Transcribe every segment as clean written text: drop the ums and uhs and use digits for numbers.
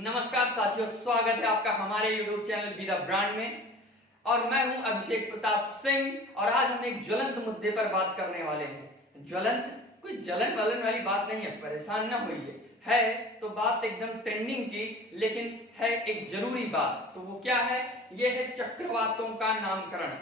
नमस्कार साथियों, स्वागत है आपका हमारे YouTube channel be the brand में। और मैं हूं अभिषेक प्रताप सिंह और आज हम एक ज्वलंत मुद्दे पर बात करने वाले हैं। ज्वलंत कोई जलन वलन वाली बात नहीं है, परेशान ना होइए। है तो बात एकदम ट्रेंडिंग की, लेकिन है एक जरूरी बात। तो वो क्या है? ये है चक्रवातों का नामकरण।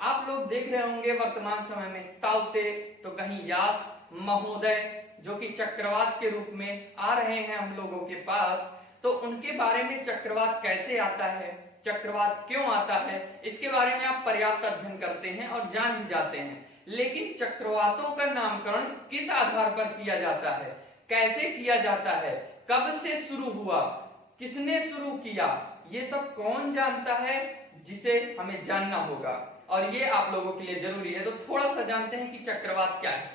आप लोग देख रहे होंगे वर्तमान समय में ताउते तो कहीं यास महोदय जो कि चक्रवात के रूप में आ रहे हैं हम लोगों के पास। तो उनके बारे में चक्रवात कैसे आता है, चक्रवात क्यों आता है, इसके बारे में आप पर्याप्त अध्ययन करते हैं और जान भी जाते हैं। लेकिन चक्रवातों का नामकरण किस आधार पर किया जाता है, कैसे किया जाता है, कब से शुरू हुआ, किसने शुरू किया, ये सब कौन जानता है, जिसे हमें जानना होगा और ये आप लोगों के लिए जरूरी है। तो थोड़ा सा जानते हैं कि चक्रवात क्या है।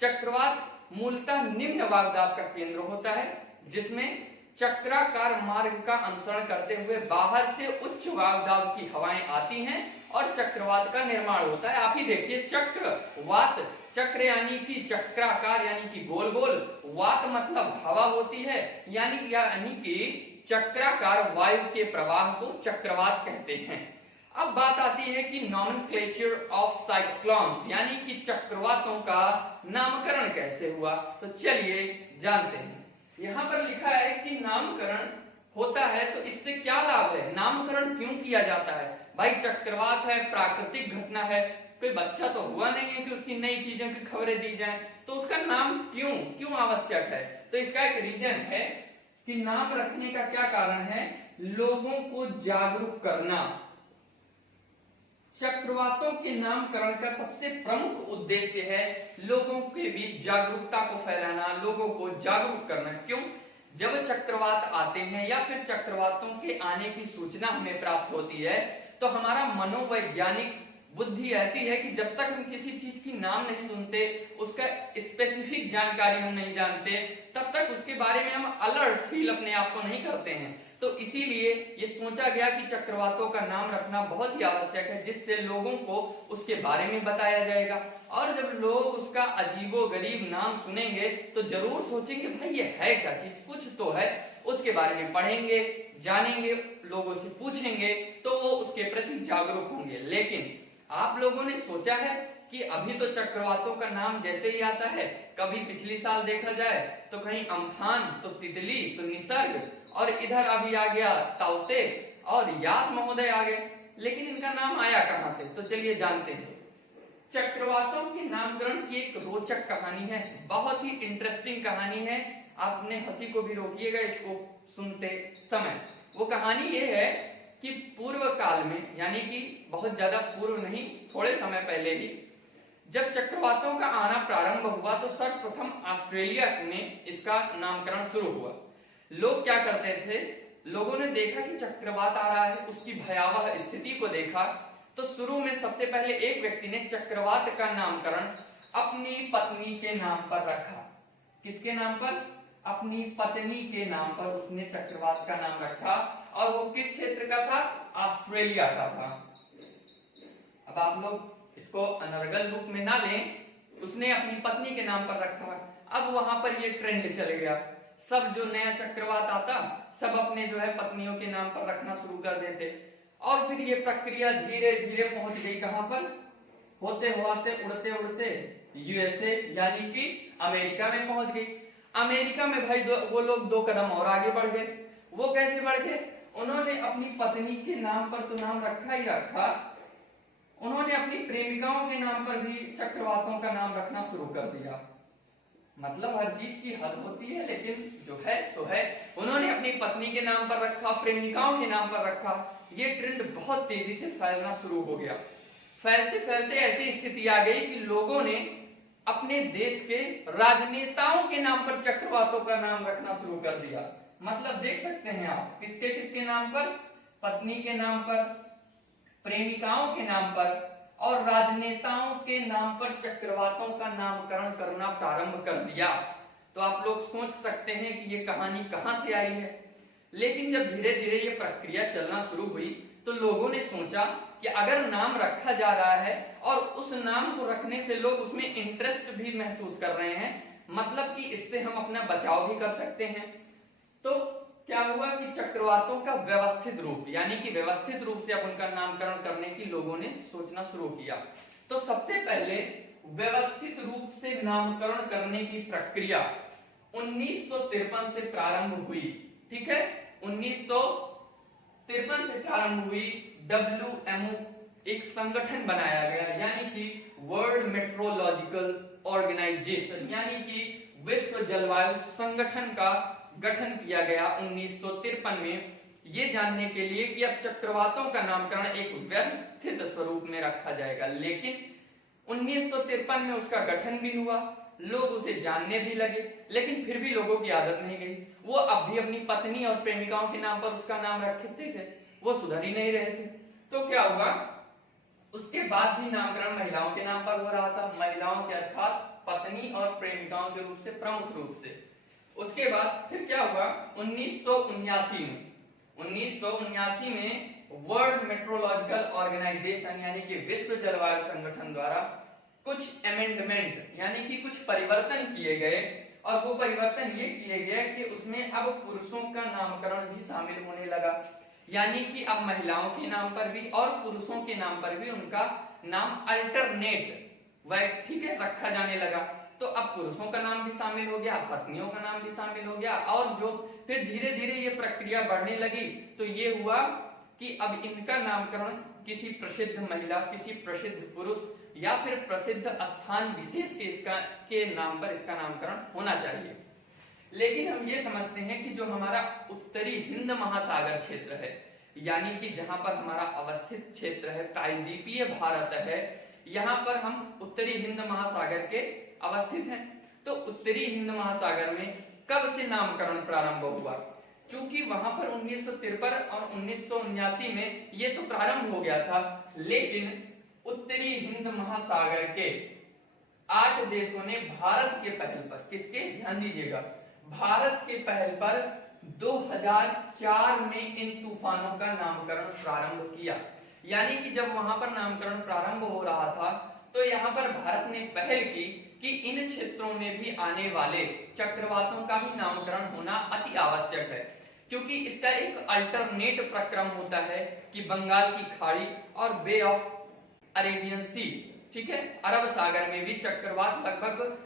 चक्रवात मूलतः निम्न वायुदाब का केंद्र होता है, जिसमें चक्राकार मार्ग का अनुसरण करते हुए बाहर से उच्च वायुदाब की हवाएं आती हैं और चक्रवात का निर्माण होता है। आप ही देखिए, चक्रवात, चक्र यानी कि चक्राकार यानी कि गोल गोल, वात मतलब हवा होती है, यानी कि चक्राकार वायु के प्रवाह को चक्रवात कहते हैं। अब बात आती है कि नॉमेनक्लेचर ऑफ साइक्लोन्स यानी कि चक्रवातों का नामकरण कैसे हुआ। तो चलिए जानते हैं। यहाँ पर लिखा है कि नामकरण होता है तो इससे क्या लाभ है, नामकरण क्यों किया जाता है। भाई चक्रवात है, प्राकृतिक घटना है, कोई बच्चा तो हुआ नहीं है कि उसकी नई चीजों की खबरें दी जाएं, तो उसका नाम क्यों आवश्यक है। तो इसका एक रीजन है कि नाम रखने का क्या कारण है, लोगों को जागरूक करना। चक्रवातों के नामकरण का सबसे प्रमुख उद्देश्य है लोगों के बीच जागरूकता को फैलाना, लोगों को जागरूक करना। क्यों? जब चक्रवात आते हैं या फिर चक्रवातों के आने की सूचना हमें प्राप्त होती है तो हमारा मनोवैज्ञानिक बुद्धि ऐसी है कि जब तक हम किसी चीज की नाम नहीं सुनते, उसका स्पेसिफिक जानकारी हम नहीं जानते, तब तक उसके बारे में हम अलर्ट फील अपने आप को नहीं करते हैं। तो इसीलिए ये सोचा गया कि चक्रवातों का नाम रखना बहुत ही आवश्यक है, जिससे लोगों को उसके बारे में बताया जाएगा। और जब लोग उसका अजीबोगरीब नाम सुनेंगे तो जरूर सोचेंगे भाई ये है क्या चीज, कुछ तो है। उसके बारे में पढ़ेंगे, जानेंगे, लोगों से पूछेंगे तो वो उसके प्रति जागरूक होंगे। लेकिन आप लोगों ने सोचा है कि अभी तो चक्रवातों का नाम जैसे ही आता है, कभी पिछली साल देखा जाए तो कहीं अम्फान, तो तितली, तो निसर्ग, और इधर अभी आ गया ताउते और यास महोदय आ गए, लेकिन इनका नाम आया कहां से। तो चलिए जानते हैं। चक्रवातों के नामकरण की एक रोचक कहानी है, बहुत ही इंटरेस्टिंग कहानी है। आपने हंसी को भी रोकिएगा इसको सुनते समय। वो कहानी ये है कि पूर्व काल में, यानी कि बहुत ज्यादा पूर्व नहीं, थोड़े समय पहले ही जब चक्रवातों का आना प्रारंभ हुआ तो सर्वप्रथम ऑस्ट्रेलिया में इसका नामकरण शुरू हुआ। लोग क्या करते थे, लोगों ने देखा कि चक्रवात आ रहा है, उसकी भयावह स्थिति को देखा, तो शुरू में सबसे पहले एक व्यक्ति ने चक्रवात का नामकरण अपनी पत्नी के नाम पर रखा। किसके नाम पर? अपनी पत्नी के नाम पर उसने चक्रवात का नाम रखा, और वो किस क्षेत्र का था? ऑस्ट्रेलिया का था। अब आप लोग इसको अनर्गल रूप में ना लें, उसने अपनी पत्नी के नाम पर रखा। अब वहां पर ये ट्रेंड चल गया, सब जो नया चक्रवात आता सब अपने जो है पत्नियों के नाम पर रखना शुरू कर देते, और फिर ये प्रक्रिया धीरे धीरे पहुंच गई कहां पर? होते होते उड़ते उड़ते यूएसए यानी कि अमेरिका में पहुंच गई। अमेरिका में भाई वो लोग 2 कदम और आगे बढ़ गए। वो कैसे बढ़ गए? उन्होंने अपनी पत्नी के नाम पर तो नाम रखा ही रखा, उन्होंने अपनी प्रेमिकाओं के नाम पर भी चक्रवातों का नाम रखना शुरू कर दिया। मतलब हर चीज की हद होती है, लेकिन जो है सो है। उन्होंने अपनी पत्नी के नाम पर रखा, प्रेमिकाओं के नाम पर रखा। ये ट्रेंड बहुत तेजी से फैलना शुरू हो गया। फैलते फैलते ऐसी स्थिति आ गई कि लोगों ने अपने देश के राजनेताओं के नाम पर चक्रवातों का नाम रखना शुरू कर दिया। मतलब देख सकते हैं आप, किसके किसके नाम पर? पत्नी के नाम पर, प्रेमिकाओं के नाम पर और राजनेताओं के नाम पर चक्रवातों का नामकरण करना प्रारंभ कर दिया। तो आप लोग सोच सकते हैं कि ये कहानी कहां से आई है। लेकिन जब धीरे धीरे ये प्रक्रिया चलना शुरू हुई तो लोगों ने सोचा कि अगर नाम रखा जा रहा है और उस नाम को रखने से लोग उसमें इंटरेस्ट भी महसूस कर रहे हैं, मतलब कि इससे हम अपना बचाव भी कर सकते हैं, तो क्या हुआ कि चक्रवातों का व्यवस्थित रूप, यानी कि व्यवस्थित रूप से अब उनका नामकरण करने की लोगों ने सोचना शुरू किया। तो सबसे पहले व्यवस्थित रूप से नामकरण करने की प्रक्रिया 1953 से प्रारंभ हुई। ठीक है, 1953 से प्रारंभ हुई। WMO एक संगठन बनाया गया, यानी कि वर्ल्ड मेट्रोलॉजिकल ऑर्गेनाइजेशन, यानी कि विश्व जलवायु संगठन का गठन किया गया 1953 में, ये जानने के लिए कि अब चक्रवातों का नामकरण एक व्यवस्थित स्वरूप में रखा जाएगा। लेकिन 1953 में उसका गठन भी हुआ, लोग उसे जानने भी लगे, लेकिन फिर भी लोगों की आदत नहीं गई। वो अब भी अपनी पत्नी और प्रेमिकाओं के नाम पर उसका नाम रखते थे, वो सुधर ही नहीं रहे थे। तो क्या हुआ, उसके बाद भी नामकरण महिलाओं के नाम पर हो रहा था, महिलाओं के अर्थात पत्नी और प्रेमिकाओं के रूप से, प्रमुख रूप से। उसके बाद फिर क्या हुआ, 1979 में वर्ल्ड मेट्रोलॉजिकल ऑर्गेनाइजेशन यानी कि विश्व जलवायु संगठन द्वारा कुछ अमेंडमेंट यानी कि कुछ परिवर्तन किए गए, और वो परिवर्तन ये किए गए कि उसमें अब पुरुषों का नामकरण भी शामिल होने लगा, यानी कि अब महिलाओं के नाम पर भी और पुरुषों के नाम पर भी उनका नाम अल्टरनेट ठीक है रखा जाने लगा। तो अब पुरुषों का नाम भी शामिल हो गया, पत्नियों का नाम भी शामिल हो गया, और जो फिर धीरे धीरे ये प्रक्रिया बढ़ने लगी तो ये हुआ कि अब इनका नामकरण किसी प्रसिद्ध महिला, किसी प्रसिद्ध पुरुष या फिर प्रसिद्ध स्थान विशेष के नाम पर इसका नामकरण होना चाहिए। लेकिन हम ये समझते हैं कि जो हमारा उत्तरी हिंद महासागर क्षेत्र है, यानी कि जहां पर हमारा अवस्थित क्षेत्र है, प्रायद्वीपीय भारत है, यहाँ पर हम उत्तरी हिंद महासागर के अवस्थित हैं। तो उत्तरी हिंद महासागर में कब से नामकरण प्रारंभ हुआ? चूंकि वहां पर 1953 और 1979 में ये तो प्रारंभ हो गया था, लेकिन उत्तरी हिंद महासागर के 8 देशों ने भारत के पहल पर, किसके, ध्यान दीजिएगा, भारत के पहल पर 2004 में इन तूफानों का नामकरण प्रारंभ किया। यानी कि जब वहां पर नामकरण प्रारंभ हो रहा था तो यहाँ पर भारत ने पहल की कि इन क्षेत्रों में भी आने वाले चक्रवातों का भी नामकरण होना अति आवश्यक है, क्योंकि इसका एक अल्टरनेट प्रक्रम होता है कि बंगाल की खाड़ी और बे ऑफ अरेबियन सी, ठीक है, अरब सागर में भी चक्रवात लगभग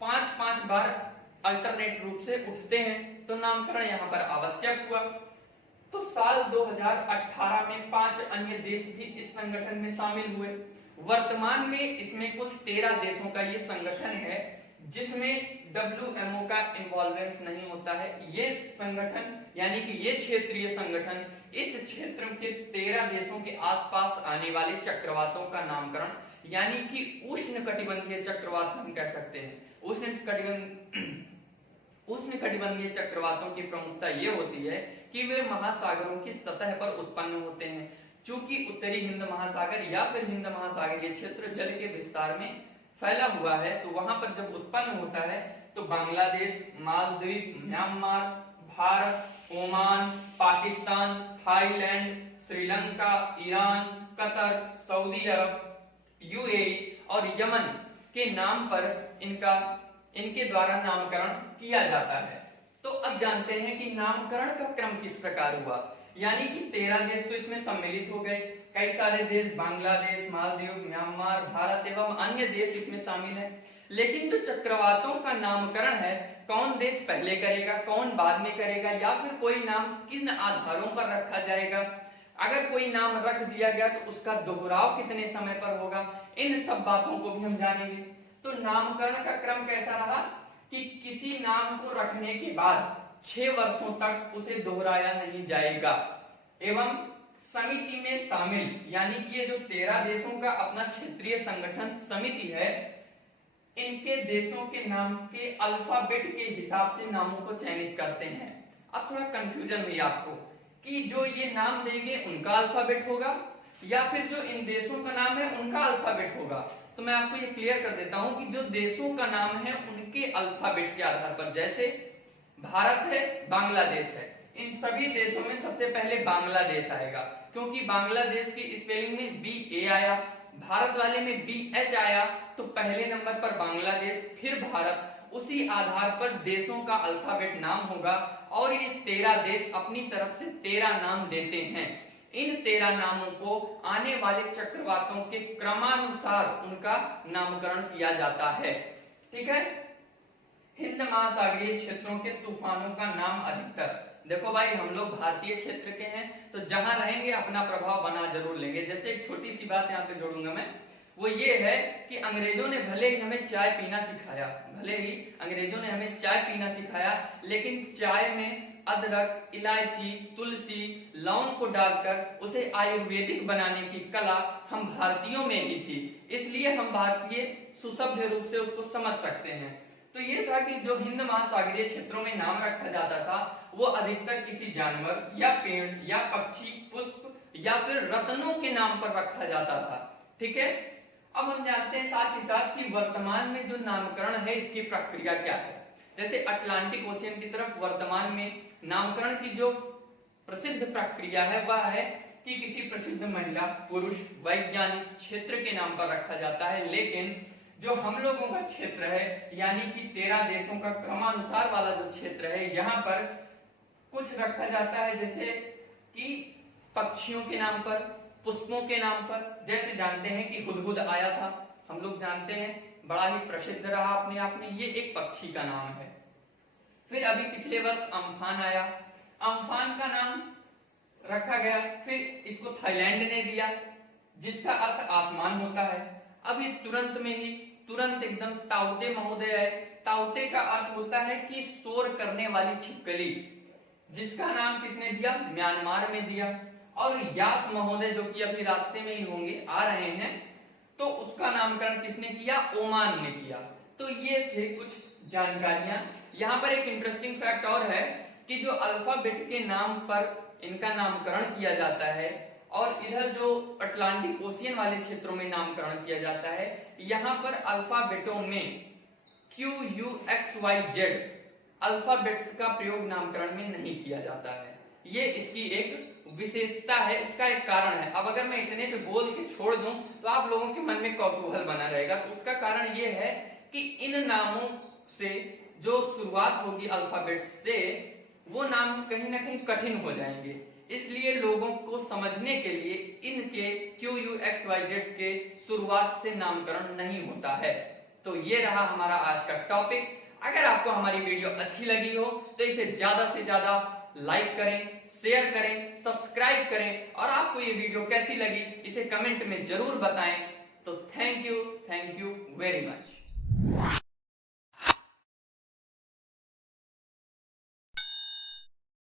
5-5 बार अल्टरनेट रूप से उठते हैं, तो नामकरण यहाँ पर आवश्यक हुआ। तो साल 2018 में 5 अन्य देश भी इस संगठन में शामिल हुए। वर्तमान में इसमें कुल 13 देशों का ये संगठन है, जिसमें WMO का इन्वॉल्वेंस नहीं होता है। ये संगठन यानी कि ये क्षेत्रीय संगठन इस क्षेत्र के 13 देशों के आसपास आने वाले चक्रवातों का नामकरण, यानी कि उष्णकटिबंधीय चक्रवात हम कह सकते हैं। उष्णकटिबंधीय चक्रवातों की प्रमुखता ये होती है कि वे महासागरों की सतह पर उत्पन्न होते हैं। चूंकि उत्तरी हिंद महासागर या फिर हिंद महासागरीय क्षेत्र जल के विस्तार में फैला हुआ है, तो वहां पर जब उत्पन्न होता है तो Bangladesh, Maldives, Myanmar, Bharat, Oman, Pakistan, Thailand, Sri Lanka, Iran, Qatar, Saudi Arab, UAE और यमन के नाम पर इनके द्वारा नामकरण किया जाता है। तो अब जानते हैं कि नामकरण का क्रम किस प्रकार हुआ। यानी कि 13 देश तो इसमें सम्मिलित हो गए, कई सारे देश, बांग्लादेश, मालदीव, म्यांमार, भारत एवं अन्य देश इसमें शामिल हैं। लेकिन जो चक्रवातों का नामकरण है, कौन देश पहले करेगा, कौन बाद में करेगा, या फिर कोई नाम किन आधारों पर रखा जाएगा, अगर कोई नाम रख दिया गया तो उसका दोहराव कितने समय पर होगा, इन सब बातों को भी हम जानेंगे। तो नामकरण का क्रम कैसा रहा कि किसी नाम को रखने के बाद 6 वर्षों तक उसे दोहराया नहीं जाएगा, एवं समिति में शामिल, यानी कि ये जो 13 देशों का अपना क्षेत्रीय संगठन समिति है, इनके देशों के नाम के अल्फाबेट के हिसाब से नामों को चयनित करते हैं। अब थोड़ा कंफ्यूजन हुई आपको कि जो ये नाम देंगे उनका अल्फाबेट होगा या फिर जो इन देशों का नाम है उनका अल्फाबेट होगा। तो मैं आपको ये क्लियर कर देता हूं कि जो देशों का नाम है उनके अल्फाबेट के आधार पर, जैसे भारत है, बांग्लादेश है, इन सभी देशों में सबसे पहले बांग्लादेश आएगा, क्योंकि बांग्लादेश की स्पेलिंग में BA आया, भारत वाले में BH आया, तो पहले नंबर पर बांग्लादेश, फिर भारत, उसी आधार पर देशों का अल्फाबेट नाम होगा और ये 13 देश अपनी तरफ से 13 नाम देते हैं। इन 13 नामों को आने वाले चक्रवातों के क्रमानुसार उनका नामकरण किया जाता है। ठीक है। हिंद महासागरीय क्षेत्रों के तूफानों का नाम अधिकतर, देखो भाई हम लोग भारतीय क्षेत्र के हैं तो जहां रहेंगे अपना प्रभाव बना जरूर लेंगे। जैसे एक छोटी सी बात यहाँ पे जोड़ूंगा मैं, वो ये है कि अंग्रेजों ने भले ही हमें चाय पीना सिखाया, भले ही अंग्रेजों ने हमें चाय पीना सिखाया, लेकिन चाय में अदरक, इलायची, तुलसी, लौंग को डालकर उसे आयुर्वेदिक बनाने की कला हम भारतीयों में ही थी, इसलिए हम भारतीय सुसभ्य रूप से उसको समझ सकते हैं। तो ये था कि जो हिंद महासागरीय क्षेत्रों में नाम रखा जाता था वो अधिकतर किसी जानवर या पेड़ या पक्षी, पुष्प या फिर रत्नों के नाम पर रखा जाता था। ठीक है। अब हम जानते हैं साथ ही साथ कि वर्तमान में जो नामकरण है इसकी प्रक्रिया क्या है। जैसे अटलांटिक ओशियन की तरफ वर्तमान में नामकरण की जो प्रसिद्ध प्रक्रिया है वह है कि किसी प्रसिद्ध महिला, पुरुष, वैज्ञानिक, क्षेत्र के नाम पर रखा जाता है। लेकिन जो हम लोगों का क्षेत्र है यानी कि 13 देशों का क्रमानुसार वाला जो क्षेत्र है, यहाँ पर कुछ रखा जाता है जैसे कि पक्षियों के नाम पर, पुष्पों के नाम पर। जैसे जानते हैं कि हुदहुद आया था, हम लोग जानते हैं, बड़ा ही प्रसिद्ध रहा अपने आप में, ये एक पक्षी का नाम है। फिर अभी पिछले वर्ष अम्फान आया, अम्फान का नाम रखा गया, फिर इसको थाईलैंड ने दिया जिसका अर्थ आसमान होता है। अभी तुरंत में ही तुरंत एकदम ताउते महोदय है, ताउते का अर्थ होता है कि शोर करने वाली छिपकली, जिसका नाम किसने दिया, म्यांमार में दिया। और यास महोदय जो कि अभी रास्ते में ही होंगे, आ रहे हैं, तो उसका नामकरण किसने किया, ओमान ने किया। तो ये थे कुछ जानकारियां। यहाँ पर एक इंटरेस्टिंग फैक्ट और है कि जो अल्फाबेट के नाम पर इनका नामकरण किया जाता है और इधर जो अटलांटिक ओशियन वाले क्षेत्रों में नामकरण किया जाता है, यहाँ पर अल्फाबेटों में QUXYZ अल्फाबेट्स का प्रयोग नामकरण में नहीं किया जाता है। ये इसकी एक विशेषता है, उसका एक कारण है। अब अगर मैं इतने पे बोल के छोड़ दूं तो आप लोगों के मन में कौतूहल बना रहेगा। तो उसका कारण ये है कि इन नामों से जो शुरुआत होगी अल्फाबेट से, वो नाम कहीं ना कहीं कठिन हो जाएंगे, इसलिए लोगों को समझने के लिए इनके QUXYZ के शुरुआत से नामकरण नहीं होता है। तो ये रहा हमारा आज का टॉपिक। अगर आपको हमारी वीडियो अच्छी लगी हो तो इसे ज्यादा से ज्यादा लाइक करें, शेयर करें, सब्सक्राइब करें और आपको ये वीडियो कैसी लगी इसे कमेंट में जरूर बताएं। तो थैंक यू वेरी मच।